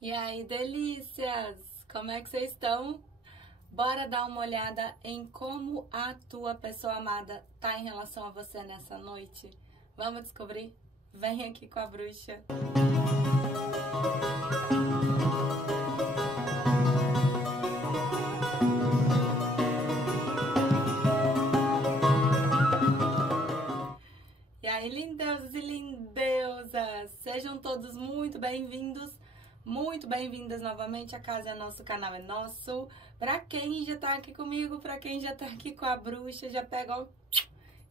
E aí, delícias! Como é que vocês estão? Bora dar uma olhada em como a tua pessoa amada tá em relação a você nessa noite? Vamos descobrir? Vem aqui com a bruxa. E aí, lindeusos e lindeusas! Sejam todos muito bem-vindos, muito bem-vindas novamente. A casa é nosso, o canal é nosso. Pra quem já tá aqui comigo, pra quem já tá aqui com a bruxa, já pega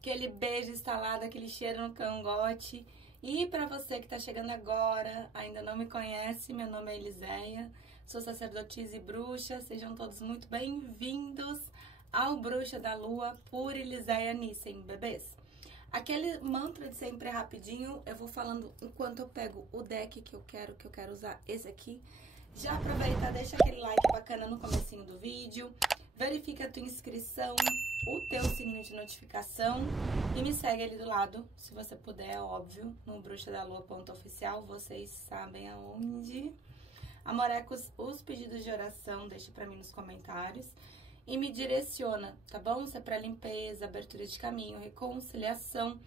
aquele beijo instalado, aquele cheiro no cangote. E pra você que tá chegando agora, ainda não me conhece, meu nome é Eliséia, sou sacerdotisa e bruxa. Sejam todos muito bem-vindos ao Bruxa da Lua por Eliséia Nissen, bebês. Aquele mantra de sempre rapidinho, eu vou falando enquanto eu pego o deck que eu quero usar esse aqui. Já aproveita, deixa aquele like bacana no comecinho do vídeo, verifica a tua inscrição, o teu sininho de notificação e me segue ali do lado, se você puder, é óbvio, no bruxadalua.oficial, vocês sabem aonde. Amorecos, os pedidos de oração, deixa pra mim nos comentários. E me direciona, tá bom? Se é pra limpeza, abertura de caminho, reconciliação,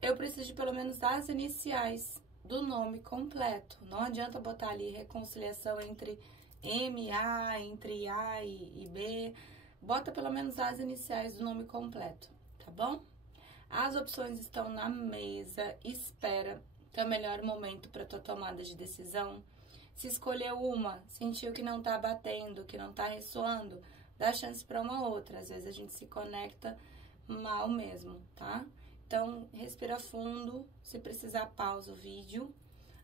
eu preciso de pelo menos as iniciais do nome completo. Não adianta botar ali reconciliação entre M, A, entre A e B. Bota pelo menos as iniciais do nome completo, tá bom? As opções estão na mesa, espera, que é o melhor momento para tua tomada de decisão. Se escolheu uma, sentiu que não tá batendo, que não tá ressoando, dá chance para uma outra. Às vezes a gente se conecta mal mesmo, tá? Então, respira fundo. Se precisar, pausa o vídeo.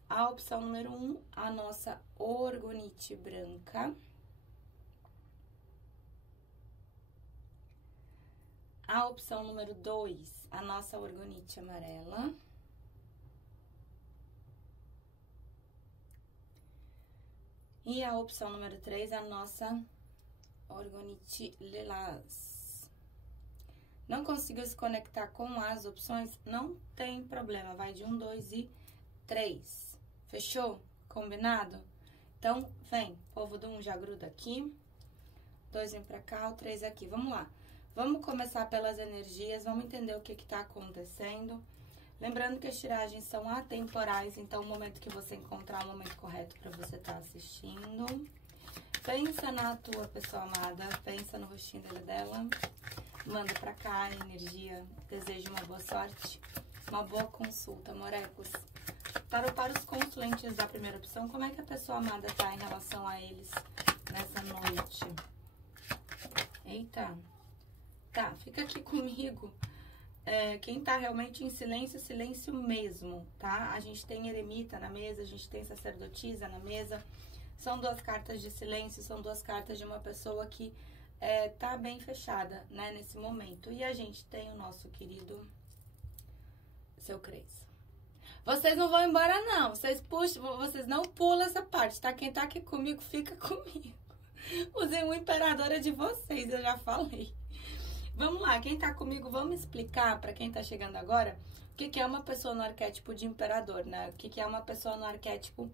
A opção número 1, a nossa orgonite branca. A opção número 2, a nossa orgonite amarela. E a opção número 3, a nossa orgonite lilás. Não conseguiu se conectar com as opções? Não tem problema, vai de 1, 2 e 3. Fechou? Combinado? Então, vem, povo do 1 já gruda aqui, 2 vem pra cá, o 3 aqui. Vamos lá. Vamos começar pelas energias, vamos entender o que tá acontecendo. Lembrando que as tiragens são atemporais, então o momento que você encontrar o momento correto para você estar assistindo. Pensa na tua pessoa amada, pensa no rostinho dele dela, manda pra cá a energia, desejo uma boa sorte, uma boa consulta, morecos. Para os consulentes da primeira opção, como é que a pessoa amada tá em relação a eles nessa noite? Eita, tá, fica aqui comigo. Quem tá realmente em silêncio, silêncio mesmo, tá? A gente tem eremita na mesa, a gente tem sacerdotisa na mesa. São 2 cartas de silêncio, são 2 cartas de uma pessoa que tá bem fechada, né, nesse momento. E a gente tem o nosso querido Seu Cres. Vocês não vão embora, não. Vocês não pulam essa parte, tá? Quem tá aqui comigo, fica comigo. Usei o imperador de vocês, eu já falei. Vamos lá, quem tá comigo, vamos explicar pra quem tá chegando agora o que é uma pessoa no arquétipo de imperador, né? O que é uma pessoa no arquétipo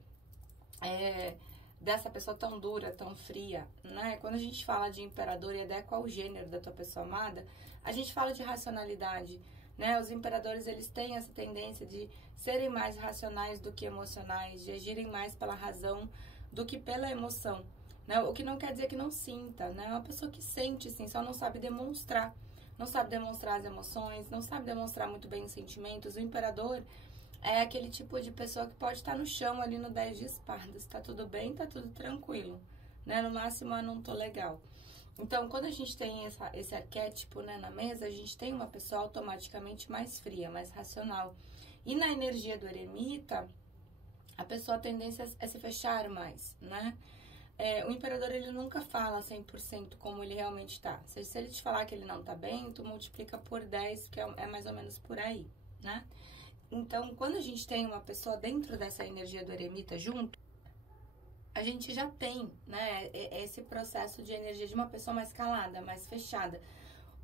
dessa pessoa tão dura, tão fria, né? Quando a gente fala de imperador e adequa ao gênero da tua pessoa amada, a gente fala de racionalidade, né? Os imperadores, eles têm essa tendência de serem mais racionais do que emocionais, de agirem mais pela razão do que pela emoção, né? O que não quer dizer que não sinta, né? É uma pessoa que sente, sim, só não sabe demonstrar. Não sabe demonstrar as emoções, não sabe demonstrar muito bem os sentimentos. O imperador é aquele tipo de pessoa que pode estar no chão ali no 10 de espadas. Tá tudo bem, tá tudo tranquilo, né? No máximo, eu não tô legal. Então, quando a gente tem esse arquétipo, né, na mesa, a gente tem uma pessoa automaticamente mais fria, mais racional. E na energia do eremita, a pessoa, a tendência é se fechar mais, né? O imperador, ele nunca fala 100% como ele realmente tá. Se ele te falar que ele não tá bem, tu multiplica por 10, que é mais ou menos por aí, né? Então, quando a gente tem uma pessoa dentro dessa energia do eremita junto, a gente já tem, né, esse processo de energia de uma pessoa mais calada, mais fechada.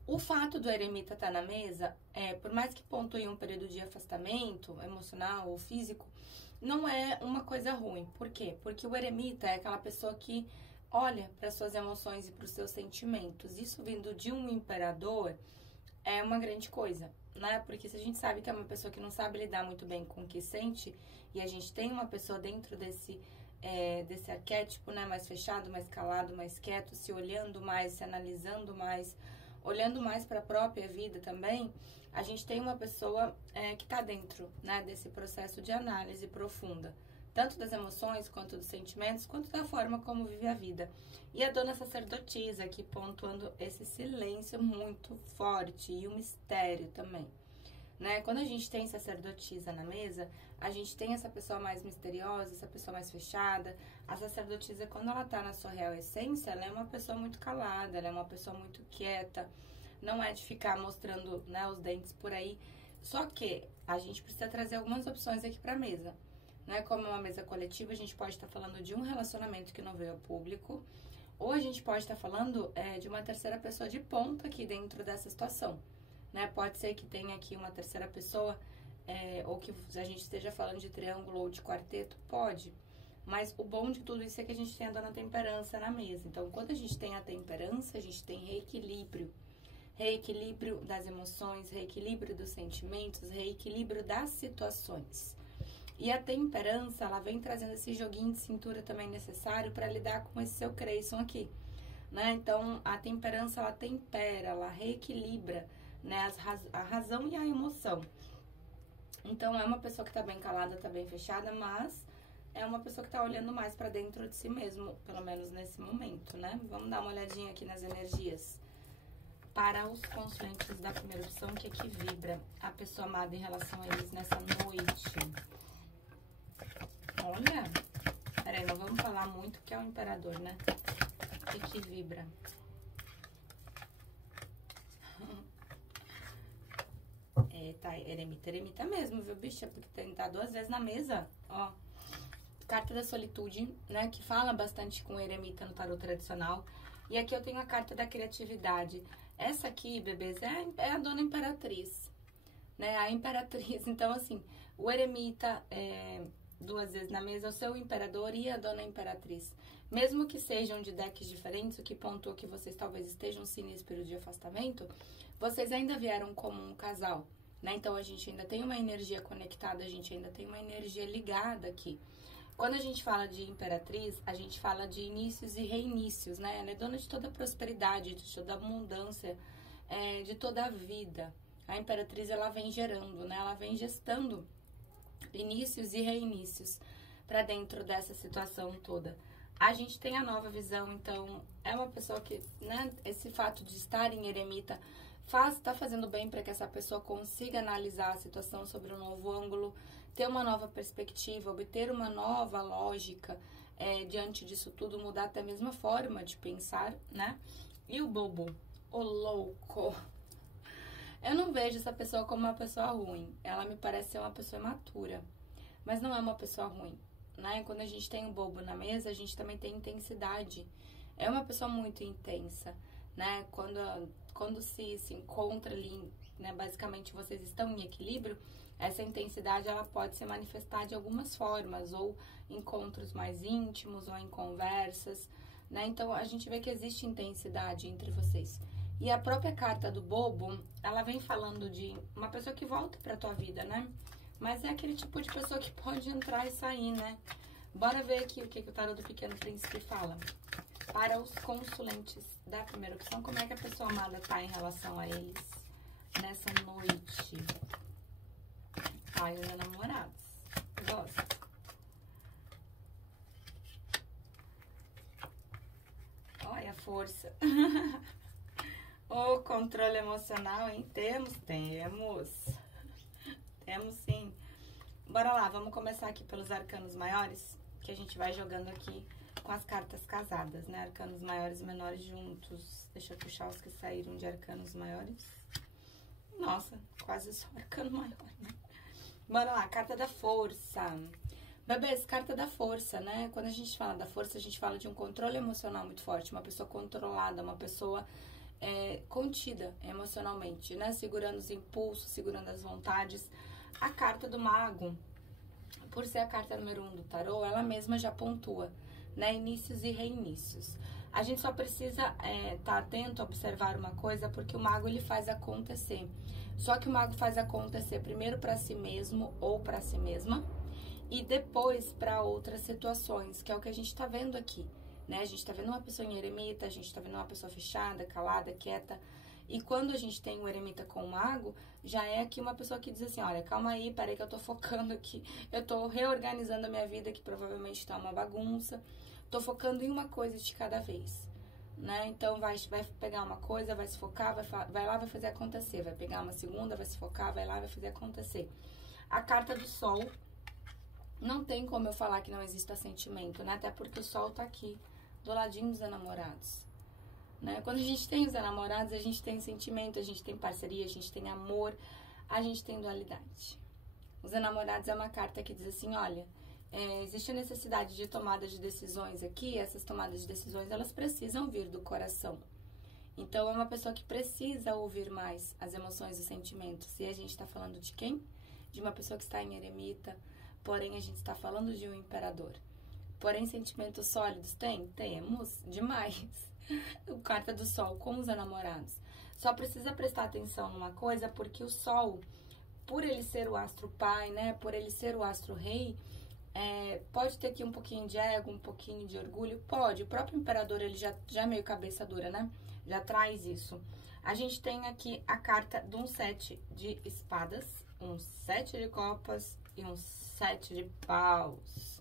O fato do eremita estar na mesa, por mais que pontue um período de afastamento emocional ou físico, não é uma coisa ruim. Por quê? Porque o eremita é aquela pessoa que olha para suas emoções e para os seus sentimentos. Isso vindo de um imperador é uma grande coisa, né? Porque se a gente sabe que é uma pessoa que não sabe lidar muito bem com o que sente, e a gente tem uma pessoa dentro desse arquétipo, né? Mais fechado, mais calado, mais quieto, se olhando mais, se analisando mais, olhando mais para a própria vida também, a gente tem uma pessoa que está dentro, né? Desse processo de análise profunda, tanto das emoções, quanto dos sentimentos, quanto da forma como vive a vida. E a dona sacerdotisa aqui pontuando esse silêncio muito forte e o mistério também, né? Quando a gente tem sacerdotisa na mesa, a gente tem essa pessoa mais misteriosa, essa pessoa mais fechada. A sacerdotisa, quando ela tá na sua real essência, ela é uma pessoa muito calada, ela é uma pessoa muito quieta, não é de ficar mostrando, né, os dentes por aí. Só que a gente precisa trazer algumas opções aqui pra mesa, né? Como é uma mesa coletiva, a gente pode estar falando de um relacionamento que não veio ao público, ou a gente pode estar falando de uma terceira pessoa de ponta aqui dentro dessa situação, né? Pode ser que tenha aqui uma terceira pessoa, ou que a gente esteja falando de triângulo ou de quarteto, pode. Mas o bom de tudo isso é que a gente tem a dona temperança na mesa. Então, quando a gente tem a temperança, a gente tem reequilíbrio. Reequilíbrio das emoções, reequilíbrio dos sentimentos, reequilíbrio das situações. E a temperança, ela vem trazendo esse joguinho de cintura também necessário para lidar com esse seu Creyson aqui, né? Então, a temperança, ela tempera, ela reequilibra, né, a razão e a emoção. Então, é uma pessoa que tá bem calada, tá bem fechada, mas é uma pessoa que tá olhando mais para dentro de si mesmo, pelo menos nesse momento, né? Vamos dar uma olhadinha aqui nas energias. Para os consulentes da primeira opção, o que aqui vibra a pessoa amada em relação a eles nessa noite? Olha, peraí, não vamos falar muito que é o imperador, né? O que vibra? Tá, eremita mesmo, viu, bicha? Porque tem tá 2 vezes na mesa, ó. Carta da solitude, né? Que fala bastante com eremita no tarot tradicional. E aqui eu tenho a carta da criatividade. Essa aqui, bebês, é a dona imperatriz, né? A imperatriz. Então, assim, o eremita 2 vezes na mesa, o seu imperador e a dona imperatriz. Mesmo que sejam de decks diferentes, o que pontua que vocês talvez estejam sim nesse período de afastamento, vocês ainda vieram como um casal, né? Então, a gente ainda tem uma energia conectada, a gente ainda tem uma energia ligada aqui. Quando a gente fala de imperatriz, a gente fala de inícios e reinícios, né? Ela é dona de toda a prosperidade, de toda a abundância, de toda a vida. A imperatriz, ela vem gerando, né? Ela vem gestando inícios e reinícios para dentro dessa situação toda. A gente tem a nova visão, então é uma pessoa que, né? Esse fato de estar em eremita tá fazendo bem para que essa pessoa consiga analisar a situação sobre um novo ângulo, ter uma nova perspectiva, obter uma nova lógica diante disso tudo, mudar até mesmo a forma de pensar, né? E o bobo, o louco. Eu não vejo essa pessoa como uma pessoa ruim. Ela me parece ser uma pessoa imatura, mas não é uma pessoa ruim, né? Quando a gente tem o bobo na mesa, a gente também tem intensidade. É uma pessoa muito intensa, né? Quando se encontra ali, né? Basicamente vocês estão em equilíbrio. Essa intensidade, ela pode se manifestar de algumas formas, ou encontros mais íntimos, ou em conversas, né? Então, a gente vê que existe intensidade entre vocês. E a própria carta do bobo, ela vem falando de uma pessoa que volta pra tua vida, né? Mas é aquele tipo de pessoa que pode entrar e sair, né? Bora ver aqui o que o tarot do Pequeno Príncipe fala. Para os consulentes da primeira opção, como é que a pessoa amada tá em relação a eles nessa noite? Ai, os namorados. Gosto. Olha a força. O controle emocional, hein? Temos. Temos sim. Bora lá, vamos começar aqui pelos arcanos maiores, que a gente vai jogando aqui com as cartas casadas, né? Arcanos maiores e menores juntos. Deixa eu puxar os que saíram de arcanos maiores. Nossa, quase só arcano maior, né? Bora lá, carta da força. Bebês, carta da força, né? Quando a gente fala da força, a gente fala de um controle emocional muito forte. Uma pessoa controlada, uma pessoa contida emocionalmente, né? Segurando os impulsos, segurando as vontades. A carta do mago por ser a carta número 1 do tarô, ela mesma já pontua, né? Inícios e reinícios. A gente só precisa tá atento a observar uma coisa, porque o mago ele faz acontecer. Só que o mago faz acontecer primeiro para si mesmo ou para si mesma e depois para outras situações, que é o que a gente tá vendo aqui, né? A gente tá vendo uma pessoa em eremita, a gente tá vendo uma pessoa fechada, calada, quieta. E quando a gente tem o eremita com o mago, já é aqui uma pessoa que diz assim, olha, calma aí, peraí que eu tô focando aqui, eu tô reorganizando a minha vida, que provavelmente tá uma bagunça, tô focando em uma coisa de cada vez, né? Então vai pegar uma coisa, vai se focar, vai lá, vai fazer acontecer, vai pegar uma segunda, vai se focar, vai lá, vai fazer acontecer. A carta do sol, não tem como eu falar que não exista sentimento, né? Até porque o sol tá aqui, do ladinho dos enamorados. Né? Quando a gente tem os enamorados, a gente tem sentimento, a gente tem parceria, a gente tem amor, a gente tem dualidade. Os enamorados é uma carta que diz assim, olha, existe a necessidade de tomada de decisões aqui, essas tomadas de decisões, elas precisam vir do coração. Então, é uma pessoa que precisa ouvir mais as emoções e sentimentos. E a gente está falando de quem? De uma pessoa que está em eremita, porém a gente está falando de um imperador. Porém, sentimentos sólidos temos demais. Carta do sol com os enamorados. Só precisa prestar atenção numa coisa, porque o sol, por ele ser o astro pai, né, por ele ser o astro rei, pode ter aqui um pouquinho de ego, um pouquinho de orgulho, pode. O próprio imperador, ele já é meio cabeça dura, né, já traz isso. A gente tem aqui a carta de um 7 de espadas, um 7 de copas e um 7 de paus.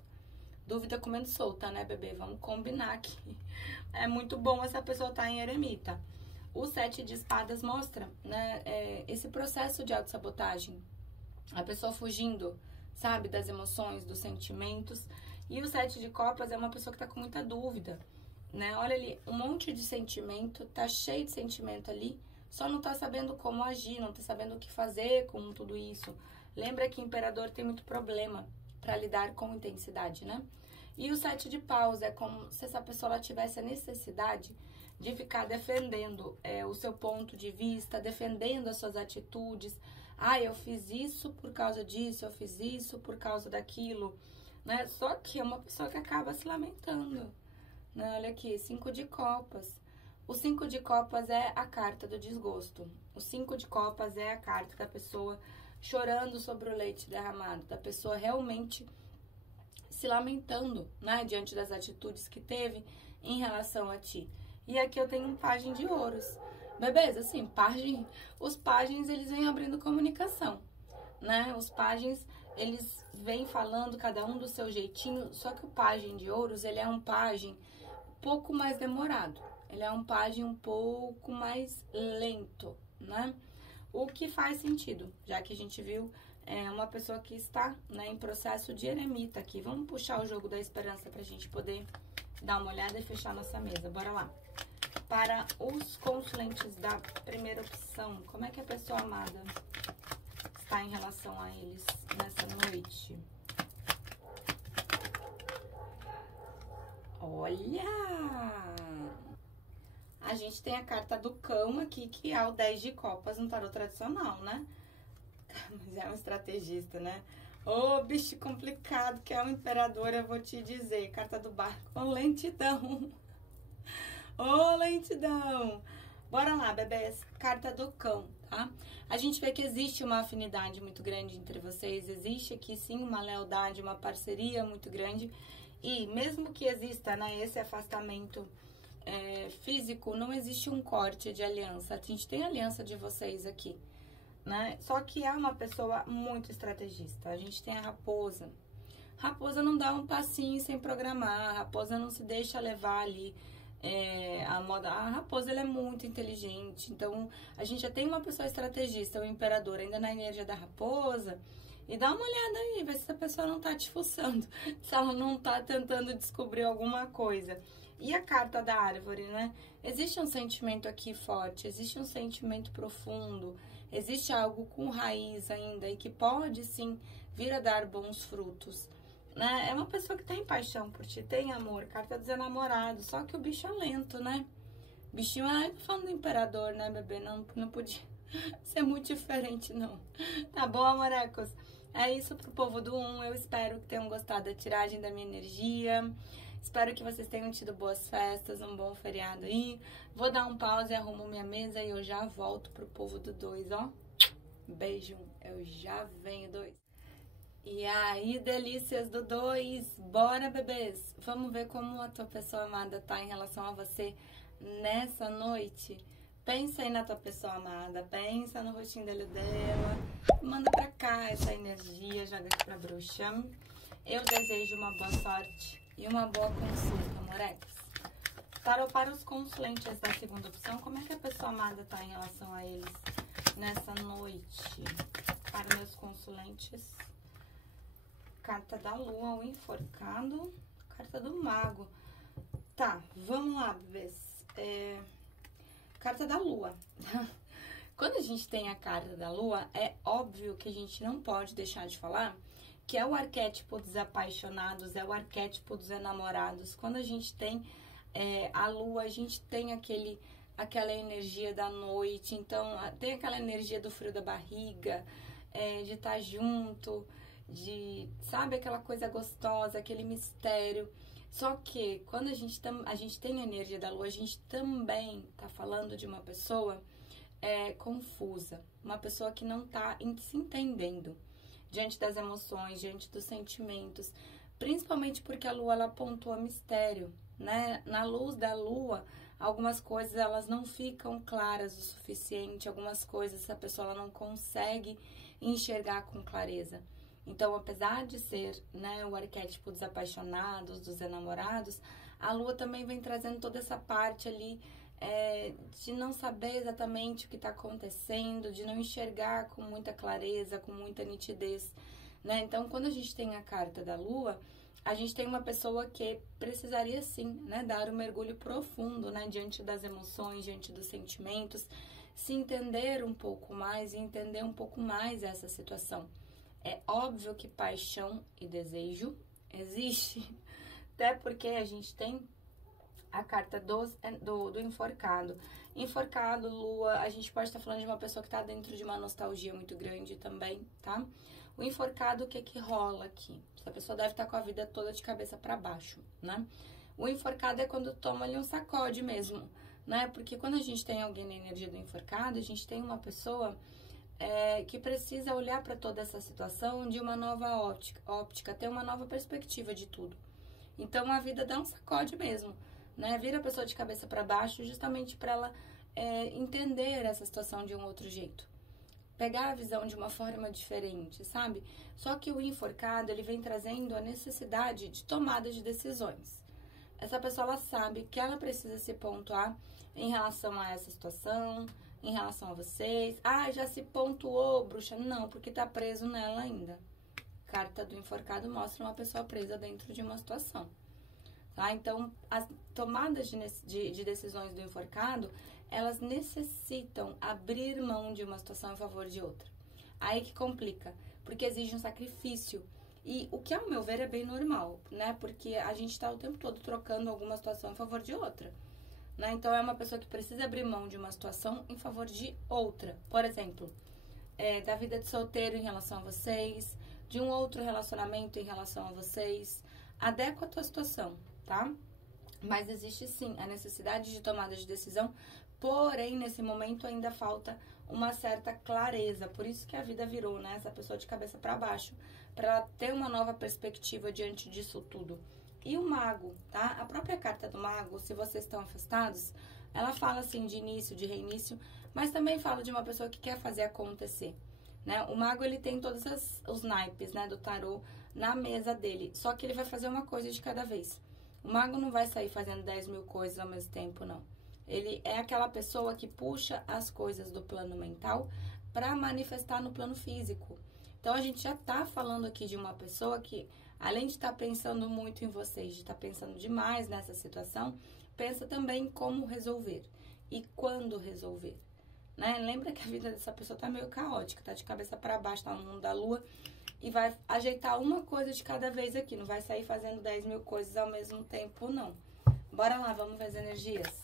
Dúvida comendo solta, né, bebê? Vamos combinar aqui. É muito bom essa pessoa estar em eremita. O 7 de espadas mostra, né, esse processo de autossabotagem. A pessoa fugindo, sabe, das emoções, dos sentimentos. E o 7 de copas é uma pessoa que tá com muita dúvida, né? Olha ali, um monte de sentimento, tá cheio de sentimento ali, só não tá sabendo como agir, não tá sabendo o que fazer com tudo isso. Lembra que o imperador tem muito problema para lidar com intensidade, né? E o 7 de paus é como se essa pessoa ela tivesse a necessidade de ficar defendendo o seu ponto de vista, defendendo as suas atitudes. Ah, eu fiz isso por causa disso, eu fiz isso por causa daquilo, né? Só que é uma pessoa que acaba se lamentando, né? Olha aqui, 5 de copas. O 5 de copas é a carta do desgosto. O 5 de copas é a carta da pessoa chorando sobre o leite derramado, da pessoa realmente se lamentando, né, diante das atitudes que teve em relação a ti. E aqui eu tenho um pajem de ouros. Bebês, assim, os pajens, eles vêm abrindo comunicação, né? Os pajens, eles vêm falando cada um do seu jeitinho, só que o pajem de ouros, ele é um pajem um pouco mais demorado. Ele é um pajem um pouco mais lento, né? O que faz sentido, já que a gente viu uma pessoa que está, né, em processo de eremita aqui. Vamos puxar o jogo da esperança pra gente poder dar uma olhada e fechar nossa mesa. Bora lá. Para os consulentes da primeira opção, como é que a pessoa amada está em relação a eles nessa noite? Olha! A gente tem a carta do cão aqui, que é o 10 de copas no tarô tradicional, né? Mas é um estrategista, né? Ô, bicho complicado, que é um imperador, eu vou te dizer. Carta do barco, ô, lentidão. Ô, lentidão. Bora lá, bebês. Carta do cão, tá? A gente vê que existe uma afinidade muito grande entre vocês. Existe aqui, sim, uma lealdade, uma parceria muito grande. E mesmo que exista, né, esse afastamento físico, não existe um corte de aliança. A gente tem a aliança de vocês aqui, né? Só que é uma pessoa muito estrategista. A gente tem a raposa. Raposa não dá um passinho sem programar. A raposa não se deixa levar ali a moda. A raposa, ela é muito inteligente. Então, a gente já tem uma pessoa estrategista, o imperador, ainda na energia da raposa. E dá uma olhada aí, vê se essa pessoa não tá te fuçando, se ela não tá tentando descobrir alguma coisa. E a carta da árvore, né? Existe um sentimento aqui forte, existe um sentimento profundo, existe algo com raiz ainda e que pode, sim, vir a dar bons frutos, né? É uma pessoa que tem paixão por ti, tem amor, carta dos enamorados, só que o bicho é lento, né? Bichinho, falando do imperador, né, bebê? Não podia ser muito diferente, não. Tá bom, amorecos? É isso pro povo do 1. Eu espero que tenham gostado da tiragem da minha energia. Espero que vocês tenham tido boas festas, um bom feriado aí. Vou dar um pause e arrumo minha mesa e eu já volto pro povo do 2, ó. Beijo, eu já venho, 2. E aí, delícias do 2, bora, bebês! Vamos ver como a tua pessoa amada tá em relação a você nessa noite. Pensa aí na tua pessoa amada, pensa no rostinho dele dela, manda pra cá essa energia, joga aqui pra bruxa. Eu desejo uma boa sorte e uma boa consulta, moleques. Tarô para os consulentes da segunda opção, como é que a pessoa amada tá em relação a eles nessa noite? Para meus consulentes, carta da lua, o enforcado, carta do mago. Tá, vamos lá, bebês. Carta da lua. Quando a gente tem a carta da lua, é óbvio que a gente não pode deixar de falar que é o arquétipo dos apaixonados, é o arquétipo dos enamorados. Quando a gente tem a lua, a gente tem aquela energia da noite, então tem aquela energia do frio da barriga, de estar junto, sabe, aquela coisa gostosa, aquele mistério. Só que quando a gente tem a energia da lua, a gente também tá falando de uma pessoa confusa, uma pessoa que não tá se entendendo diante das emoções, diante dos sentimentos, principalmente porque a lua, ela pontua mistério, né? Na luz da lua, algumas coisas elas não ficam claras o suficiente, algumas coisas a pessoa ela não consegue enxergar com clareza. Então, apesar de ser, né, o arquétipo dos apaixonados, dos enamorados, a lua também vem trazendo toda essa parte ali de não saber exatamente o que está acontecendo, de não enxergar com muita clareza, com muita nitidez, né? Então, quando a gente tem a carta da lua, a gente tem uma pessoa que precisaria sim, né, dar um mergulho profundo, né, diante das emoções, diante dos sentimentos, se entender um pouco mais e entender um pouco mais essa situação. É óbvio que paixão e desejo existe, até porque a gente tem a carta do enforcado. Enforcado, lua, a gente pode estar falando de uma pessoa que está dentro de uma nostalgia muito grande também, tá? O enforcado, o que que rola aqui? Essa pessoa deve estar com a vida toda de cabeça para baixo, né? O enforcado é quando toma ali um sacode mesmo, né? Porque quando a gente tem alguém na energia do enforcado, a gente tem uma pessoa que precisa olhar para toda essa situação de uma nova óptica, ter uma nova perspectiva de tudo. Então, a vida dá um sacode mesmo, né? Vira a pessoa de cabeça para baixo justamente para ela entender essa situação de um outro jeito. Pegar a visão de uma forma diferente, sabe? Só que o enforcado, ele vem trazendo a necessidade de tomada de decisões. Essa pessoa, ela sabe que ela precisa se pontuar em relação a essa situação, em relação a vocês. Ah, já se pontuou, bruxa? Não, porque tá preso nela ainda. Carta do enforcado mostra uma pessoa presa dentro de uma situação. Tá? Então, as tomadas de decisões do enforcado, elas necessitam abrir mão de uma situação em favor de outra. Aí que complica, porque exige um sacrifício. E o que, ao meu ver, é bem normal, né? Porque a gente tá o tempo todo trocando alguma situação em favor de outra. Né? Então, é uma pessoa que precisa abrir mão de uma situação em favor de outra. Por exemplo, da vida de solteiro em relação a vocês, de um outro relacionamento em relação a vocês. Adequa a tua situação, tá? Mas existe sim a necessidade de tomada de decisão, porém, nesse momento ainda falta uma certa clareza. Por isso que a vida virou, né, essa pessoa de cabeça para baixo, para ela ter uma nova perspectiva diante disso tudo. E o mago, tá? A própria carta do mago, se vocês estão afastados, ela fala assim de início, de reinício, mas também fala de uma pessoa que quer fazer acontecer, né? O mago, ele tem todos os naipes, né, do tarô na mesa dele, só que ele vai fazer uma coisa de cada vez. O mago não vai sair fazendo 10 mil coisas ao mesmo tempo, não. Ele é aquela pessoa que puxa as coisas do plano mental para manifestar no plano físico. Então, a gente já tá falando aqui de uma pessoa que, além de estar pensando muito em vocês, de estar pensando demais nessa situação, pensa também em como resolver e quando resolver, né? Lembra que a vida dessa pessoa tá meio caótica, tá de cabeça para baixo, tá no mundo da lua, e vai ajeitar uma coisa de cada vez aqui, não vai sair fazendo 10 mil coisas ao mesmo tempo, não. Bora lá, vamos ver as energias.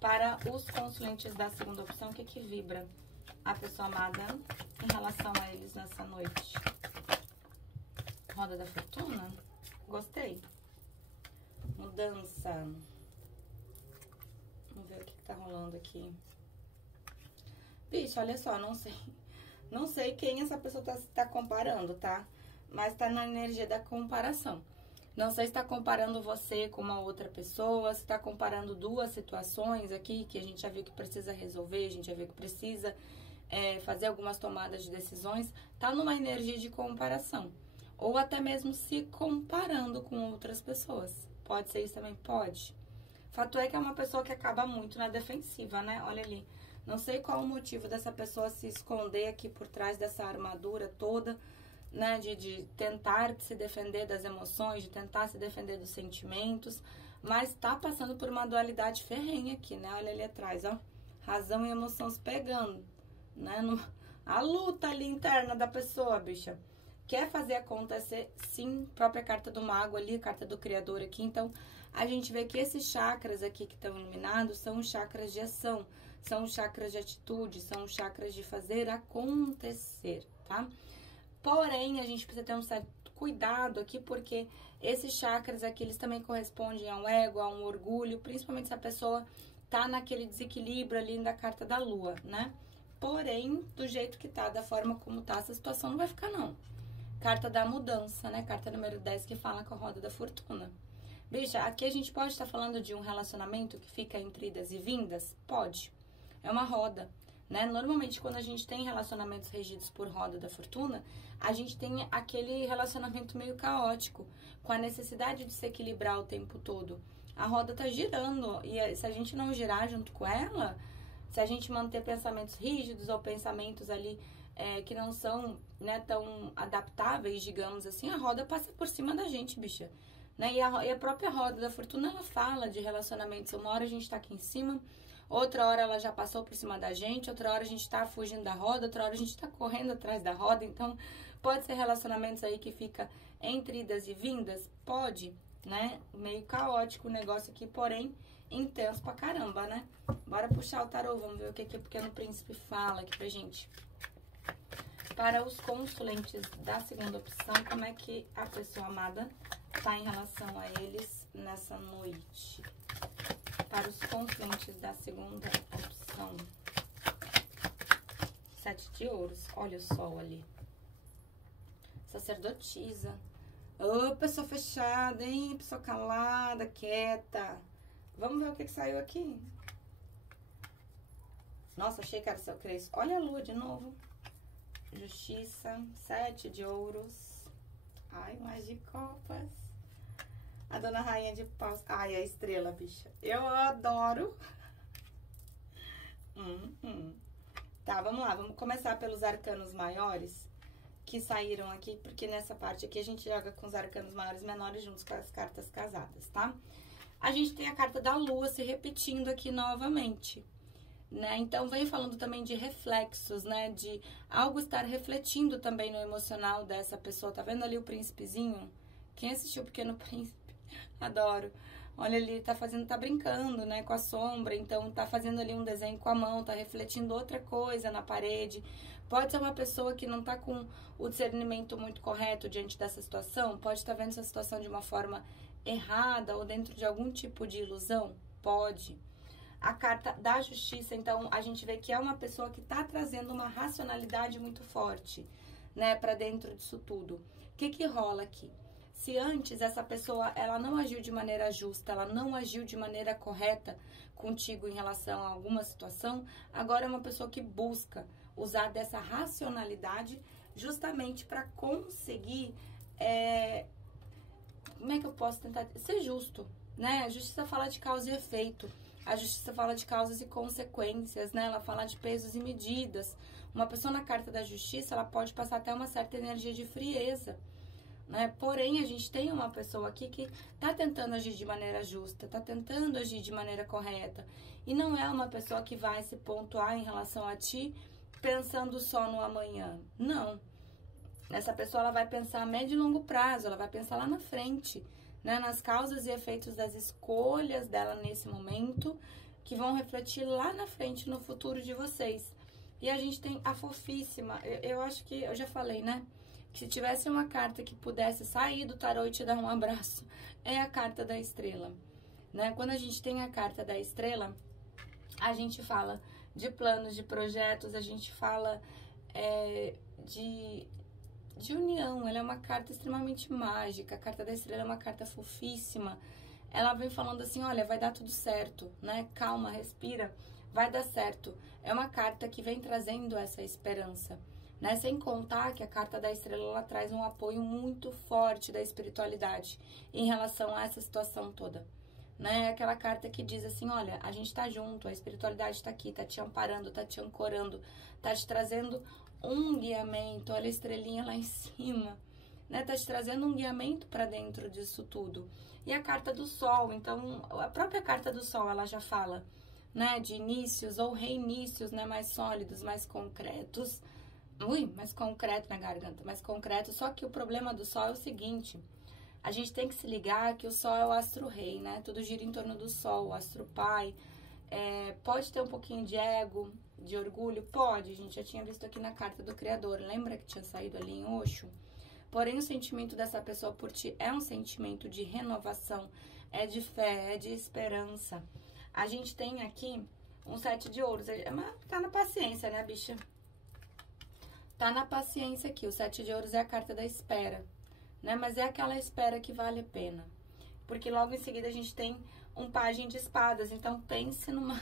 Para os consulentes da segunda opção, o que que vibra a pessoa amada em relação a eles nessa noite? roda da fortuna. Gostei. Mudança. Vamos ver o que tá rolando aqui. Bicho, olha só, não sei. Não sei quem essa pessoa tá comparando, tá? Mas tá na energia da comparação. Não sei se tá comparando você com uma outra pessoa, se tá comparando duas situações aqui que a gente já viu que precisa resolver, a gente já viu que precisa fazer algumas tomadas de decisões. Tá numa energia de comparação. Ou até mesmo se comparando com outras pessoas. Pode ser isso também? Pode. Fato é que é uma pessoa que acaba muito na defensiva, né? Olha ali. Não sei qual o motivo dessa pessoa se esconder aqui por trás dessa armadura toda, né, de tentar se defender das emoções, de tentar se defender dos sentimentos, mas tá passando por uma dualidade ferrenha aqui, né? Olha ali atrás, ó. Razão e emoção se pegando, né? A luta ali interna da pessoa, bicha. Quer fazer acontecer, sim, própria carta do mago ali, carta do criador aqui. Então, a gente vê que esses chakras aqui que estão iluminados são os chakras de ação, são os chakras de atitude, são os chakras de fazer acontecer, tá? Porém, a gente precisa ter um certo cuidado aqui, porque esses chakras aqui, eles também correspondem ao ego, a um orgulho, principalmente se a pessoa tá naquele desequilíbrio ali da carta da lua, né? Porém, do jeito que tá, da forma como tá, essa situação não vai ficar, não. Carta da mudança, né? Carta número 10, que fala com a roda da fortuna. Bicha, aqui a gente pode estar falando de um relacionamento que fica entre idas e vindas? Pode. É uma roda. Né? Normalmente, quando a gente tem relacionamentos regidos por roda da fortuna, a gente tem aquele relacionamento meio caótico, com a necessidade de se equilibrar o tempo todo. A roda tá girando, e se a gente não girar junto com ela, se a gente manter pensamentos rígidos ou pensamentos ali que não são, né, tão adaptáveis, digamos assim, a roda passa por cima da gente, bicha. Né? E a própria roda da fortuna, ela fala de relacionamentos. Uma hora a gente tá aqui em cima, outra hora ela já passou por cima da gente, outra hora a gente tá fugindo da roda, outra hora a gente tá correndo atrás da roda. Então, pode ser relacionamentos aí que fica entre idas e vindas? Pode, né? Meio caótico o negócio aqui, porém, intenso pra caramba, né? Bora puxar o tarô, vamos ver o que o Pequeno Príncipe fala aqui pra gente. Para os consulentes da segunda opção, como é que a pessoa amada tá em relação a eles nessa noite? Para os consulentes da segunda opção. 7 de ouros. Olha o sol ali. Sacerdotisa. Ô, pessoa fechada, hein? Pessoa calada, quieta. Vamos ver o que saiu aqui. Nossa, achei que era seu Crespo. Olha a lua de novo. Justiça. 7 de ouros. Ai, mais de copas. A dona Rainha de Paus. Ai, a estrela, bicha. Eu adoro. Tá, vamos lá. Vamos começar pelos arcanos maiores que saíram aqui, porque nessa parte aqui a gente joga com os arcanos maiores e menores juntos com as cartas casadas, tá? A gente tem a carta da lua se repetindo aqui novamente, né? Então, vem falando também de reflexos, né? De algo estar refletindo também no emocional dessa pessoa. Tá vendo ali o príncipezinho? Quem assistiu o Pequeno Príncipe? Adoro. Olha ali, tá brincando, né, com a sombra, então tá fazendo ali um desenho com a mão, tá refletindo outra coisa na parede. Pode ser uma pessoa que não tá com o discernimento muito correto diante dessa situação, pode estar vendo essa situação de uma forma errada ou dentro de algum tipo de ilusão, pode. A carta da justiça, então, a gente vê que é uma pessoa que tá trazendo uma racionalidade muito forte, né, pra dentro disso tudo. O que rola aqui? Se antes essa pessoa, ela não agiu de maneira justa, ela não agiu de maneira correta contigo em relação a alguma situação, agora é uma pessoa que busca usar dessa racionalidade justamente para conseguir, como é que eu posso tentar ser justo, né? A justiça fala de causa e efeito, a justiça fala de causas e consequências, né? Ela fala de pesos e medidas. Uma pessoa na carta da justiça, ela pode passar até uma certa energia de frieza, né? Porém, a gente tem uma pessoa aqui que tá tentando agir de maneira justa, tá tentando agir de maneira correta. E não é uma pessoa que vai se pontuar em relação a ti pensando só no amanhã. Não. Essa pessoa, ela vai pensar a médio e longo prazo, ela vai pensar lá na frente, né? Nas causas e efeitos das escolhas dela nesse momento, que vão refletir lá na frente, no futuro de vocês. E a gente tem a fofíssima, eu acho que eu já falei, né? que se tivesse uma carta que pudesse sair do tarô e te dar um abraço, é a carta da estrela, né? Quando a gente tem a carta da estrela, a gente fala de planos, de projetos, a gente fala de união. Ela é uma carta extremamente mágica. A carta da estrela é uma carta fofíssima. Ela vem falando assim, olha, vai dar tudo certo, né? Calma, respira, vai dar certo. É uma carta que vem trazendo essa esperança, né? Sem contar que a carta da estrela, ela traz um apoio muito forte da espiritualidade em relação a essa situação toda, né? Aquela carta que diz assim, olha, a gente tá junto, a espiritualidade tá aqui, tá te amparando, tá te ancorando, tá te trazendo um guiamento. Olha a estrelinha lá em cima, né? Tá te trazendo um guiamento para dentro disso tudo. E a carta do sol, então, a própria carta do sol, ela já fala, né, de inícios ou reinícios, né, mais sólidos, mais concretos. Mais concreto na garganta, mais concreto. Só que o problema do sol é o seguinte, a gente tem que se ligar que o sol é o astro-rei, né? Tudo gira em torno do sol, o astro-pai. Pode ter um pouquinho de ego, de orgulho? Pode, a gente já tinha visto aqui na carta do Criador. Lembra que tinha saído ali em Osho? Porém, o sentimento dessa pessoa por ti é um sentimento de renovação, é de fé, é de esperança. A gente tem aqui um 7 de ouros. Tá na paciência, né, bicha? Tá na paciência aqui. O 7 de ouros é a carta da espera, né? Mas é aquela espera que vale a pena. Porque logo em seguida a gente tem um pajem de espadas. Então, pense numa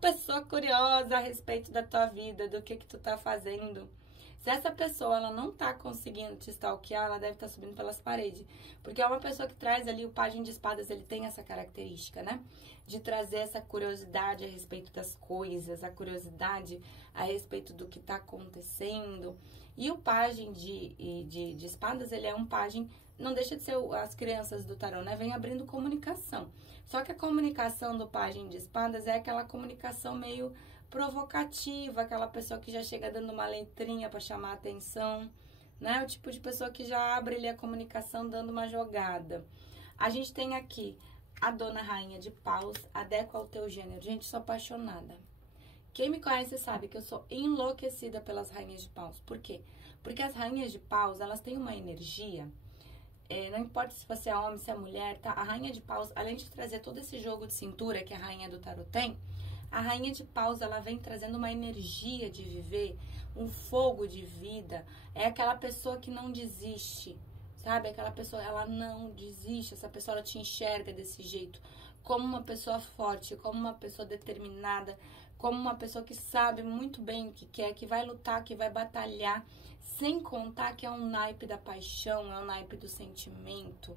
pessoa curiosa a respeito da tua vida, do que tu tá fazendo. Se essa pessoa, ela não tá conseguindo te stalkear, ela deve estar subindo pelas paredes. Porque é uma pessoa que traz ali o pajem de espadas, ele tem essa característica, né? De trazer essa curiosidade a respeito das coisas, a curiosidade a respeito do que tá acontecendo. E o pajem de espadas, ele é um pajem, não deixa de ser as crianças do tarô, né? Vem abrindo comunicação. Só que a comunicação do pajem de espadas é aquela comunicação meio provocativa, aquela pessoa que já chega dando uma letrinha para chamar a atenção, né? O tipo de pessoa que já abre ali a comunicação dando uma jogada. A gente tem aqui a dona rainha de paus, adequa ao teu gênero. Gente, sou apaixonada. Quem me conhece sabe que eu sou enlouquecida pelas rainhas de paus. Por quê? Porque as rainhas de paus, elas têm uma energia, não importa se você é homem, se é mulher, tá? A rainha de paus, além de trazer todo esse jogo de cintura que a rainha do tarot tem, a rainha de paus, ela vem trazendo uma energia de viver, um fogo de vida. É aquela pessoa que não desiste, sabe? Aquela pessoa, ela não desiste. Essa pessoa, ela te enxerga desse jeito, como uma pessoa forte, como uma pessoa determinada, como uma pessoa que sabe muito bem o que quer, que vai lutar, que vai batalhar, sem contar que é um naipe da paixão, é um naipe do sentimento,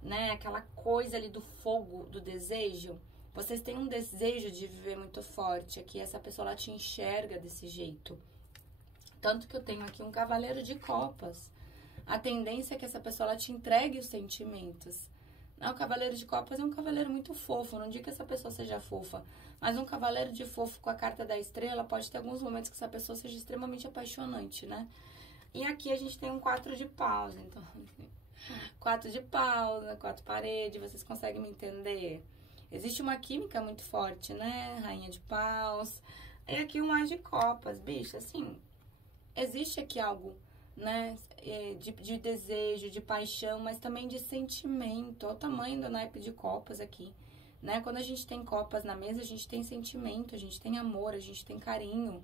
né? Aquela coisa ali do fogo, do desejo. Vocês têm um desejo de viver muito forte aqui, essa pessoa, ela te enxerga desse jeito. Tanto que eu tenho aqui um cavaleiro de copas. A tendência é que essa pessoa, ela te entregue os sentimentos. O cavaleiro de copas é um cavaleiro muito fofo, não digo que essa pessoa seja fofa, mas um cavaleiro de fofo com a carta da estrela pode ter alguns momentos que essa pessoa seja extremamente apaixonante, né? E aqui a gente tem um 4 de paus, então... 4 de paus, 4 paredes, vocês conseguem me entender? Existe uma química muito forte, né? Rainha de paus. E aqui um as de copas, bicho, assim... Existe aqui algo, né? De desejo, de paixão, mas também de sentimento. Olha o tamanho do naipe de copas aqui, né? Quando a gente tem copas na mesa, a gente tem sentimento, a gente tem amor, a gente tem carinho,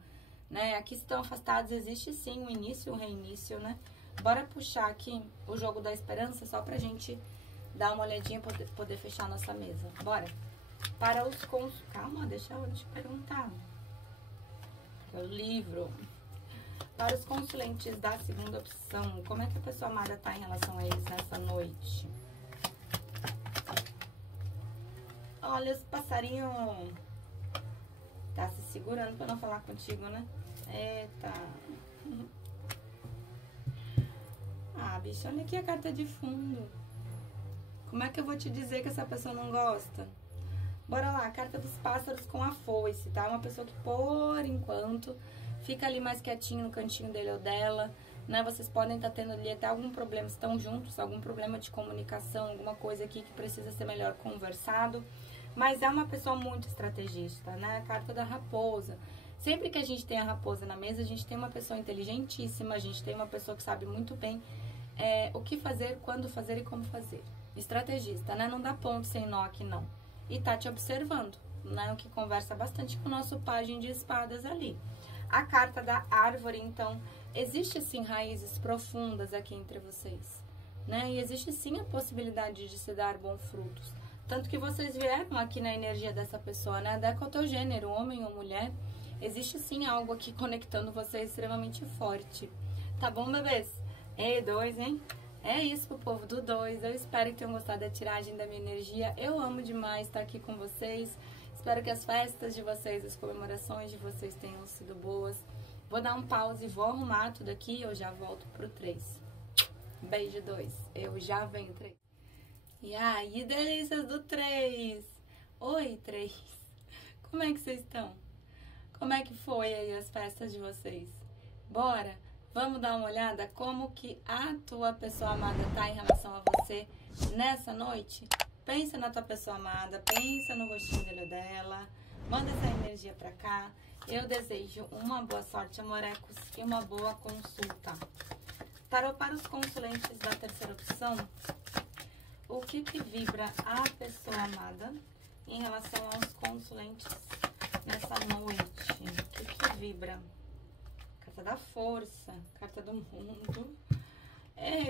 né? Aqui estão afastados, existe sim um início e um reinício, né? Bora puxar aqui o jogo da esperança só pra gente dar uma olhadinha pra poder fechar a nossa mesa. Bora? Para os Calma, deixa eu te perguntar. É o livro. Para os consulentes da segunda opção, como é que a pessoa amada tá em relação a eles nessa noite? Olha, os passarinhos tá se segurando pra não falar contigo, né? Eita. Ah, bicho, olha aqui a carta de fundo. Como é que eu vou te dizer que essa pessoa não gosta? Bora lá, a carta dos pássaros com a foice, tá? Uma pessoa que, por enquanto, fica ali mais quietinho no cantinho dele ou dela, né? Vocês podem estar tendo ali até algum problema, estão juntos, algum problema de comunicação, alguma coisa aqui que precisa ser melhor conversado. Mas é uma pessoa muito estrategista, né? A carta da raposa. Sempre que a gente tem a raposa na mesa, a gente tem uma pessoa inteligentíssima, a gente tem uma pessoa que sabe muito bem o que fazer, quando fazer e como fazer. Estrategista, né? Não dá ponto sem nó aqui, não. E tá te observando, né? O que conversa bastante com o nosso pajem de espadas ali. A carta da árvore, então, existe sim raízes profundas aqui entre vocês, né? E existe sim a possibilidade de se dar bons frutos. Tanto que vocês vieram aqui na energia dessa pessoa, né? Até com o teu gênero, homem ou mulher, existe sim algo aqui conectando vocês extremamente forte. Tá bom, bebês? Ei, 2, hein? É isso pro povo do 2. Eu espero que tenham gostado da tiragem da minha energia. Eu amo demais estar aqui com vocês. Espero que as festas de vocês, as comemorações de vocês tenham sido boas. Vou dar um pause e vou arrumar tudo aqui. Eu já volto pro 3. Beijo, 2. Eu já venho, 3. E aí, delícias do 3. Oi, 3. Como é que vocês estão? Como é que foi aí as festas de vocês? Bora? Vamos dar uma olhada como que a tua pessoa amada tá em relação a você nessa noite? Pensa na tua pessoa amada, pensa no rostinho dela, manda essa energia pra cá. Eu desejo uma boa sorte, amorecos, e uma boa consulta. Tarô para os consulentes da terceira opção. O que vibra a pessoa amada em relação aos consulentes nessa noite? O que vibra? Carta da força, carta do mundo.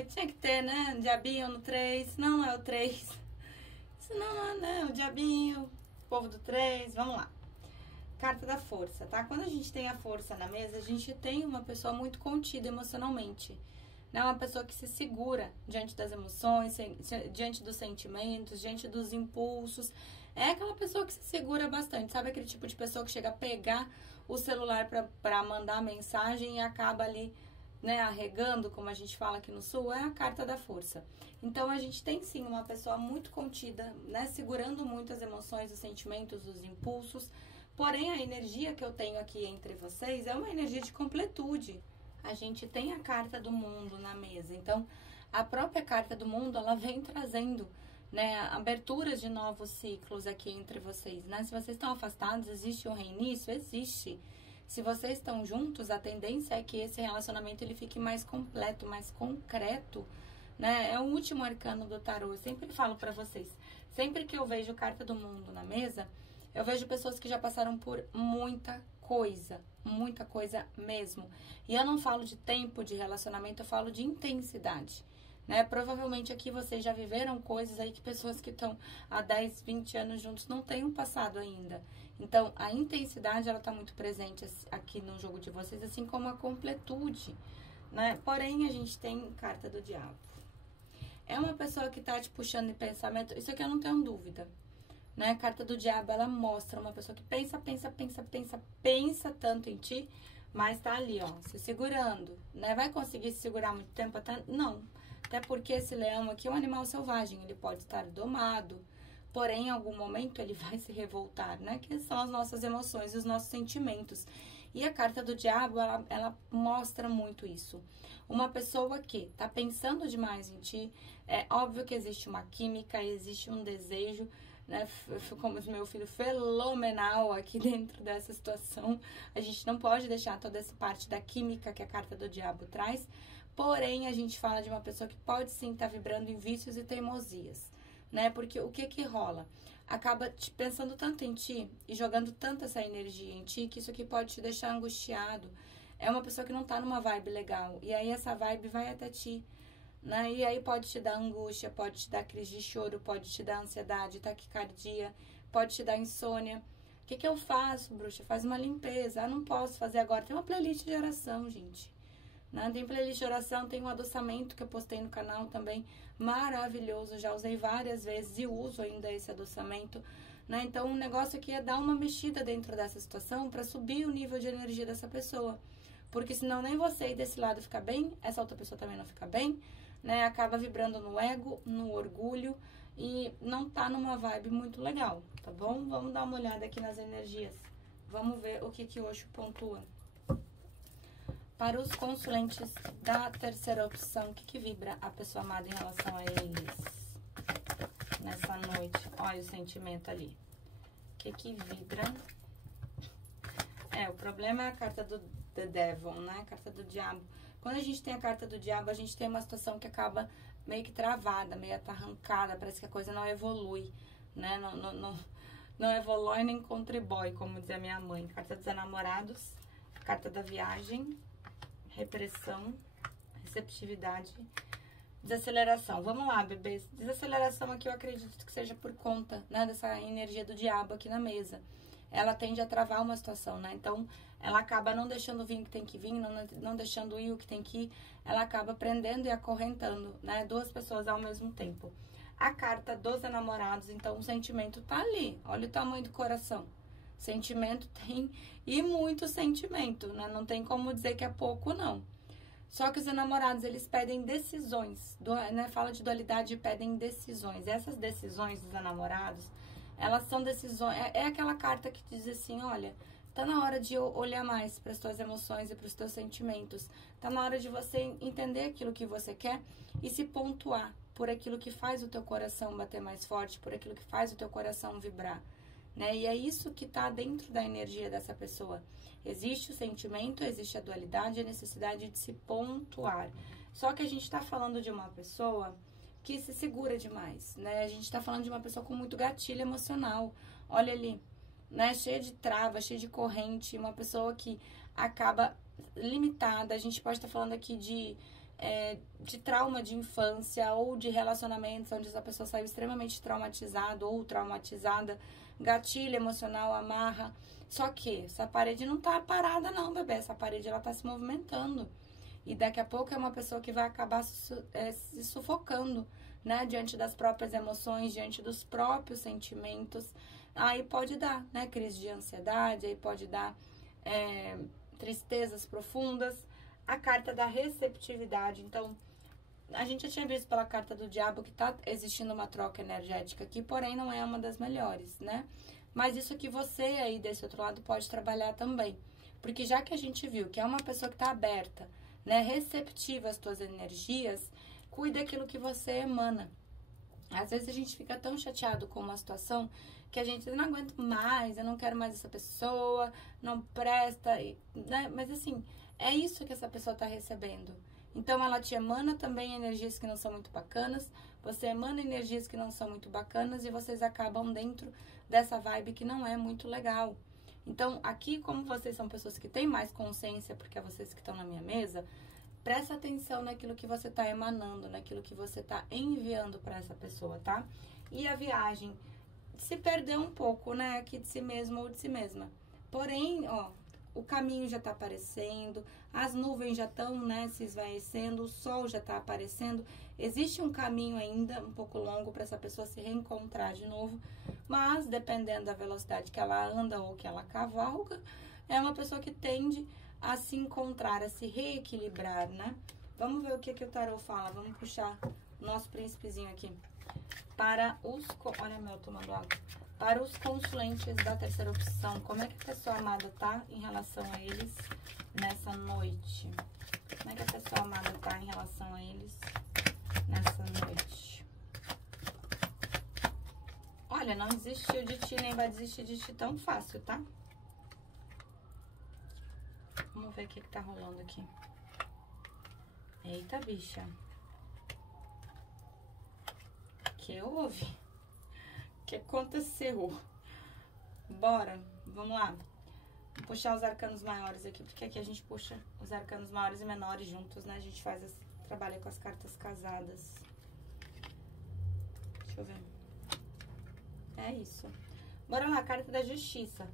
Tinha que ter, né? Diabinho no 3, não é o 3. Não, né? O diabinho, povo do 3, vamos lá. Carta da força, tá? Quando a gente tem a força na mesa, a gente tem uma pessoa muito contida emocionalmente. Né? Uma pessoa que se segura diante das emoções, diante dos sentimentos, diante dos impulsos. É aquela pessoa que se segura bastante, sabe? Aquele tipo de pessoa que chega a pegar o celular para mandar mensagem e acaba ali, né, arregando, como a gente fala aqui no Sul, é a carta da força. Então, a gente tem sim uma pessoa muito contida, né, segurando muito as emoções, os sentimentos, os impulsos. Porém, a energia que eu tenho aqui entre vocês é uma energia de completude. A gente tem a carta do mundo na mesa. Então, a própria carta do mundo, ela vem trazendo, né, aberturas de novos ciclos aqui entre vocês, né? Se vocês estão afastados, existe um reinício? Existe. Se vocês estão juntos, a tendência é que esse relacionamento ele fique mais completo, mais concreto, né? É o último arcano do tarô. Eu sempre falo pra vocês, sempre que eu vejo carta do mundo na mesa, eu vejo pessoas que já passaram por muita coisa mesmo. E eu não falo de tempo de relacionamento, eu falo de intensidade. Né? Provavelmente aqui vocês já viveram coisas aí que pessoas que estão há 10, 20 anos juntos não tenham passado ainda. Então, a intensidade, ela tá muito presente aqui no jogo de vocês, assim como a completude, né? Porém, a gente tem carta do diabo. É uma pessoa que tá te puxando em pensamento, isso aqui eu não tenho dúvida, né? A carta do diabo, ela mostra uma pessoa que pensa tanto em ti, mas tá ali, ó, se segurando, né? Vai conseguir se segurar muito tempo até? Não. Até porque esse leão aqui é um animal selvagem, ele pode estar domado, porém, em algum momento, ele vai se revoltar, né? Que são as nossas emoções e os nossos sentimentos. E a carta do diabo, ela mostra muito isso. Uma pessoa que tá pensando demais em ti, é óbvio que existe uma química, existe um desejo, né? Como meu filho, fenomenal aqui dentro dessa situação. A gente não pode deixar toda essa parte da química que a carta do diabo traz. Porém, a gente fala de uma pessoa que pode sim estar vibrando em vícios e teimosias, né? Porque o que rola? Acaba te pensando tanto em ti e jogando tanta essa energia em ti que isso aqui pode te deixar angustiado. É uma pessoa que não tá numa vibe legal. E aí essa vibe vai até ti, né? E aí pode te dar angústia, pode te dar crise de choro, pode te dar ansiedade, taquicardia, pode te dar insônia. O que eu faço, bruxa? Faz uma limpeza. Ah, não posso fazer agora. Tem uma playlist de oração, gente. Né? Tem playlist de oração, tem um adoçamento que eu postei no canal também, maravilhoso, já usei várias vezes e uso ainda esse adoçamento, né? Então o negócio aqui é dar uma mexida dentro dessa situação para subir o nível de energia dessa pessoa, porque senão nem você desse lado fica bem, essa outra pessoa também não fica bem, né? Acaba vibrando no ego, no orgulho e não tá numa vibe muito legal, tá bom? Vamos dar uma olhada aqui nas energias, vamos ver o que o Osho pontua. Para os consulentes da terceira opção, o que vibra a pessoa amada em relação a eles nessa noite? Olha o sentimento ali. O que vibra? O problema é a carta do The Devil, né? A carta do diabo. Quando a gente tem a carta do diabo, a gente tem uma situação que acaba meio que travada, meio atarrancada, parece que a coisa não evolui, né? Não evolui nem contribui, como dizia minha mãe. Carta dos enamorados, carta da viagem, repressão, receptividade, desaceleração. Vamos lá, bebês. Desaceleração aqui eu acredito que seja por conta, né, dessa energia do diabo aqui na mesa. Ela tende a travar uma situação, né? Então, ela acaba não deixando vir o que tem que vir, não deixando ir o que tem que ir. Ela acaba prendendo e acorrentando, né? Duas pessoas ao mesmo tempo. A carta dos enamorados, então, o sentimento tá ali. Olha o tamanho do coração. Sentimento tem, e muito sentimento, né? Não tem como dizer que é pouco, não. Só que os enamorados, eles pedem decisões, né? Fala de dualidade e pedem decisões. E essas decisões dos enamorados, elas são decisões, é aquela carta que diz assim, olha, tá na hora de olhar mais para as tuas emoções e para os teus sentimentos. Tá na hora de você entender aquilo que você quer e se pontuar por aquilo que faz o teu coração bater mais forte, por aquilo que faz o teu coração vibrar, né? E é isso que tá dentro da energia dessa pessoa. Existe o sentimento, existe a dualidade, a necessidade de se pontuar. Só que a gente tá falando de uma pessoa que se segura demais, né? A gente tá falando de uma pessoa com muito gatilho emocional. Olha ali, né? Cheia de trava, cheia de corrente, uma pessoa que acaba limitada. A gente pode estar falando aqui de trauma de infância ou de relacionamentos onde essa pessoa saiu extremamente traumatizada ou traumatizada, gatilho emocional, amarra. Só que essa parede não tá parada não, bebê. Essa parede, ela tá se movimentando. E daqui a pouco é uma pessoa que vai acabar se sufocando, né? Diante das próprias emoções, diante dos próprios sentimentos. Aí pode dar, né? Crise de ansiedade, aí pode dar tristezas profundas. A carta da receptividade. Então, a gente já tinha visto pela carta do diabo que tá existindo uma troca energética aqui, porém não é uma das melhores, né? Mas isso que você aí desse outro lado pode trabalhar também. Porque já que a gente viu que é uma pessoa que tá aberta, né, receptiva às tuas energias, cuida daquilo que você emana. Às vezes a gente fica tão chateado com uma situação que a gente não aguenta mais, eu não quero mais essa pessoa, não presta, né? Mas assim, é isso que essa pessoa está recebendo. Então ela te emana também energias que não são muito bacanas, você emana energias que não são muito bacanas e vocês acabam dentro dessa vibe que não é muito legal. Então, aqui, como vocês são pessoas que têm mais consciência, porque é vocês que estão na minha mesa, presta atenção naquilo que você está emanando, naquilo que você está enviando para essa pessoa, tá? E a viagem, se perder um pouco, né, aqui de si mesmo ou de si mesma. Porém, ó, o caminho já tá aparecendo, as nuvens já estão, né, se esvaecendo, o sol já tá aparecendo. Existe um caminho ainda um pouco longo para essa pessoa se reencontrar de novo, mas dependendo da velocidade que ela anda ou que ela cavalga, é uma pessoa que tende a se encontrar, a se reequilibrar, né? Vamos ver o que o tarô fala. Vamos puxar o nosso príncipezinho aqui. Para os... Olha, meu, tomando água. Para os consulentes da terceira opção, como é que a pessoa amada tá em relação a eles nessa noite? Como é que a pessoa amada tá em relação a eles nessa noite? Olha, não desistiu de ti, nem vai desistir de ti tão fácil, tá? Vamos ver o que tá rolando aqui. Eita, bicha. Que houve? O que aconteceu? Bora, vamos lá. Vou puxar os arcanos maiores aqui, porque aqui a gente puxa os arcanos maiores e menores juntos, né? A gente trabalha com as cartas casadas. Deixa eu ver. É isso. Bora lá, carta da justiça,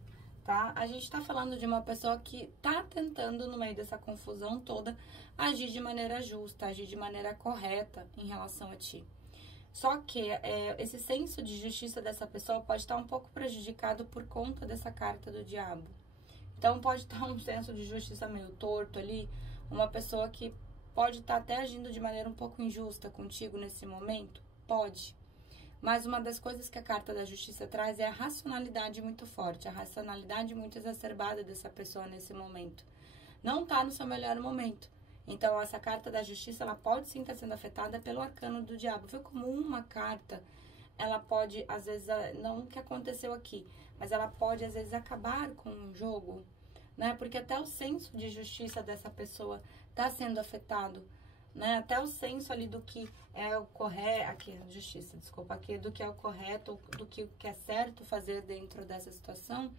tá? A gente tá falando de uma pessoa que tá tentando, no meio dessa confusão toda, agir de maneira justa, agir de maneira correta em relação a ti. Só que esse senso de justiça dessa pessoa pode estar um pouco prejudicado por conta dessa carta do diabo. Então, pode estar um senso de justiça meio torto ali, uma pessoa que pode estar até agindo de maneira um pouco injusta contigo nesse momento, pode. Mas uma das coisas que a carta da justiça traz é a racionalidade muito forte, a racionalidade muito exacerbada dessa pessoa nesse momento. Não tá no seu melhor momento. Então, essa carta da justiça, ela pode sim estar sendo afetada pelo arcano do diabo. Viu como uma carta, ela pode, às vezes, não o que aconteceu aqui, mas ela pode, às vezes, acabar com um jogo, né? Porque até o senso de justiça dessa pessoa tá sendo afetado, né? Até o senso ali do que é o correto, aqui, justiça, desculpa, aqui, do que é o correto, do que é certo fazer dentro dessa situação,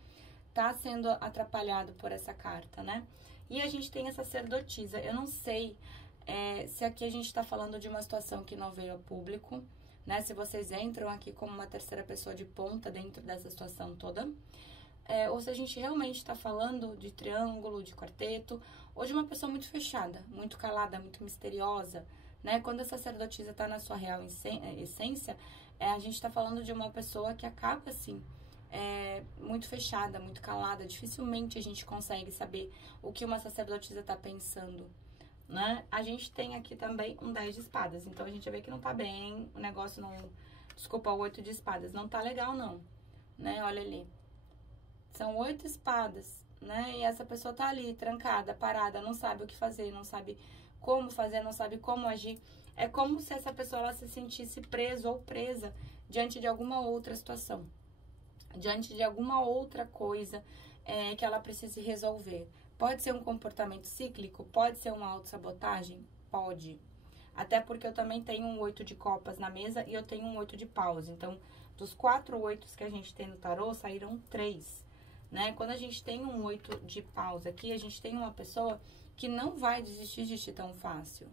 tá sendo atrapalhado por essa carta, né? E a gente tem a sacerdotisa. Eu não sei se aqui a gente tá falando de uma situação que não veio a público, né? Se vocês entram aqui como uma terceira pessoa de ponta dentro dessa situação toda, ou se a gente realmente está falando de triângulo, de quarteto, ou de uma pessoa muito fechada, muito calada, muito misteriosa, né? Quando a sacerdotisa está na sua real essência, a gente está falando de uma pessoa que acaba, assim, muito fechada, muito calada. Dificilmente a gente consegue saber o que uma sacerdotisa está pensando, né? A gente tem aqui também um 10 de espadas, então a gente vê que não tá bem, o negócio não... Desculpa, o 8 de espadas, não tá legal não, né? Olha ali. São 8 espadas, né? E essa pessoa tá ali, trancada, parada, não sabe o que fazer, não sabe como fazer, não sabe como agir. É como se essa pessoa ela se sentisse preso ou presa diante de alguma outra situação, diante de alguma outra coisa que ela precise resolver. Pode ser um comportamento cíclico, pode ser uma autossabotagem, pode. Até porque eu também tenho um 8 de copas na mesa e eu tenho um 8 de paus. Então, dos 4 8s que a gente tem no tarô, saíram 3. Né? Quando a gente tem um 8 de paus aqui, a gente tem uma pessoa que não vai desistir de ti tão fácil,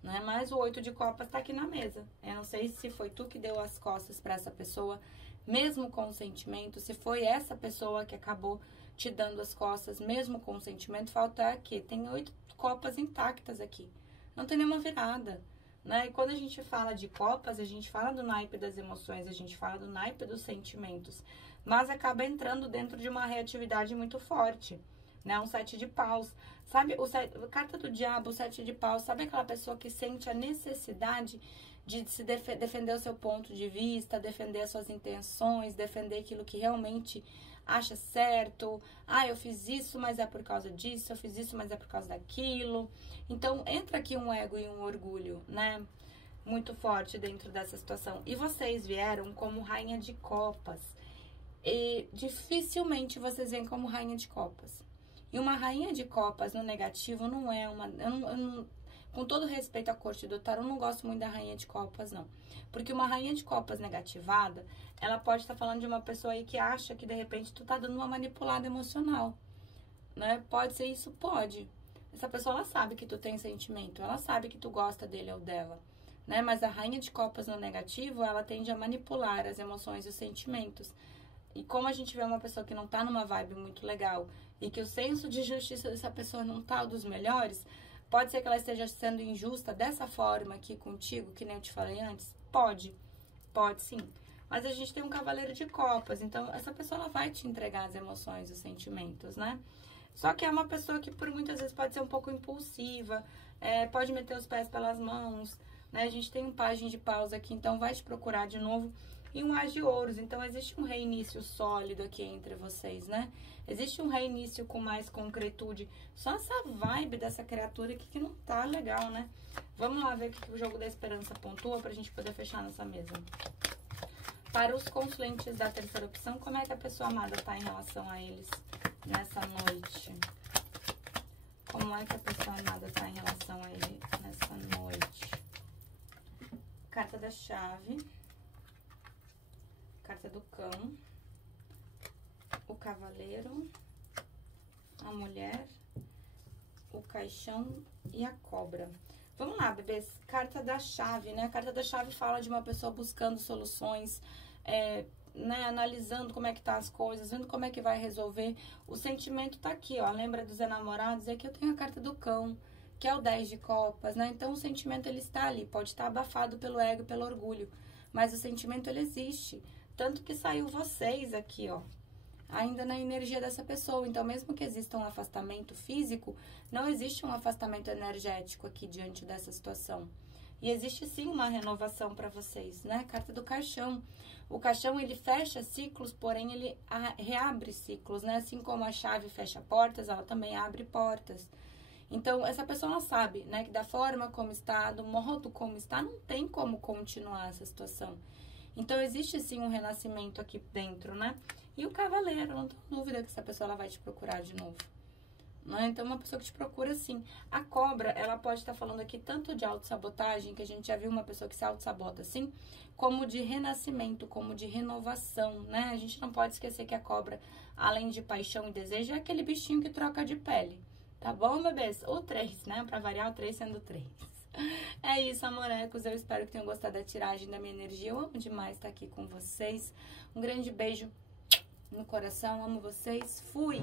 né? Mas o 8 de copas tá aqui na mesa. Eu não sei se foi tu que deu as costas para essa pessoa, mesmo com o sentimento, se foi essa pessoa que acabou te dando as costas, mesmo com o sentimento, falta aqui. Tem 8 copas intactas aqui. Não tem nenhuma virada, né? E quando a gente fala de copas, a gente fala do naipe das emoções, a gente fala do naipe dos sentimentos, mas acaba entrando dentro de uma reatividade muito forte, né? Um 7 de paus. Sabe, a carta do diabo, o 7 de paus, sabe aquela pessoa que sente a necessidade de se defender o seu ponto de vista, defender as suas intenções, defender aquilo que realmente acha certo. Ah, eu fiz isso, mas é por causa disso, eu fiz isso, mas é por causa daquilo. Então, entra aqui um ego e um orgulho, né? Muito forte dentro dessa situação. E vocês vieram como rainha de copas. E dificilmente vocês vêm como rainha de copas. E uma rainha de copas no negativo não é uma... com todo respeito à corte do tarô, eu não gosto muito da rainha de copas, não. Porque uma rainha de copas negativada, ela pode estar falando de uma pessoa aí que acha que, de repente, tu tá dando uma manipulada emocional, né? Pode ser isso? Pode. Essa pessoa, ela sabe que tu tem sentimento, ela sabe que tu gosta dele ou dela, né? Mas a rainha de copas no negativo, ela tende a manipular as emoções e os sentimentos. E como a gente vê uma pessoa que não tá numa vibe muito legal e que o senso de justiça dessa pessoa não tá dos melhores, pode ser que ela esteja sendo injusta dessa forma aqui contigo, que nem eu te falei antes? Pode sim. Mas a gente tem um cavaleiro de copas, então essa pessoa ela vai te entregar as emoções, os sentimentos, né? Só que é uma pessoa que por muitas vezes pode ser um pouco impulsiva, pode meter os pés pelas mãos, né? A gente tem um pajem de paus aqui, então vai te procurar de novo. E um as de ouros, então existe um reinício sólido aqui entre vocês, né? Existe um reinício com mais concretude. Só essa vibe dessa criatura aqui que não tá legal, né? Vamos lá ver o que o jogo da esperança pontua pra gente poder fechar nessa mesa. Para os consulentes da terceira opção, como é que a pessoa amada tá em relação a eles nessa noite? Como é que a pessoa amada tá em relação a ele nessa noite? Carta da chave. Carta do cão, o cavaleiro, a mulher, o caixão e a cobra. Vamos lá, bebês. Carta da chave, né? A carta da chave fala de uma pessoa buscando soluções, né? Analisando como é que tá as coisas, vendo como é que vai resolver. O sentimento tá aqui, ó. Lembra dos enamorados? Aqui eu tenho a carta do cão, que é o 10 de copas, né? Então, o sentimento, ele está ali. Pode estar abafado pelo ego, pelo orgulho, mas o sentimento, ele existe. Tanto que saiu vocês aqui, ó, ainda na energia dessa pessoa. Então, mesmo que exista um afastamento físico, não existe um afastamento energético aqui diante dessa situação. E existe sim uma renovação para vocês, né? Carta do caixão. O caixão, ele fecha ciclos, porém ele reabre ciclos, né? Assim como a chave fecha portas, ela também abre portas. Então, essa pessoa ela sabe, né, que da forma como está, do modo como está, não tem como continuar essa situação. Então, existe sim um renascimento aqui dentro, né? E o cavaleiro, não tenho dúvida que essa pessoa ela vai te procurar de novo, né? Então, uma pessoa que te procura, sim. A cobra, ela pode estar falando aqui tanto de autossabotagem, que a gente já viu uma pessoa que se autossabota assim, como de renascimento, como de renovação, né? A gente não pode esquecer que a cobra, além de paixão e desejo, é aquele bichinho que troca de pele. Tá bom, bebês? Ou 3, né? Pra variar, o 3 sendo 3. É isso, amorecos. Eu espero que tenham gostado da tiragem da minha energia. Eu amo demais estar aqui com vocês. Um grande beijo no coração. Amo vocês. Fui!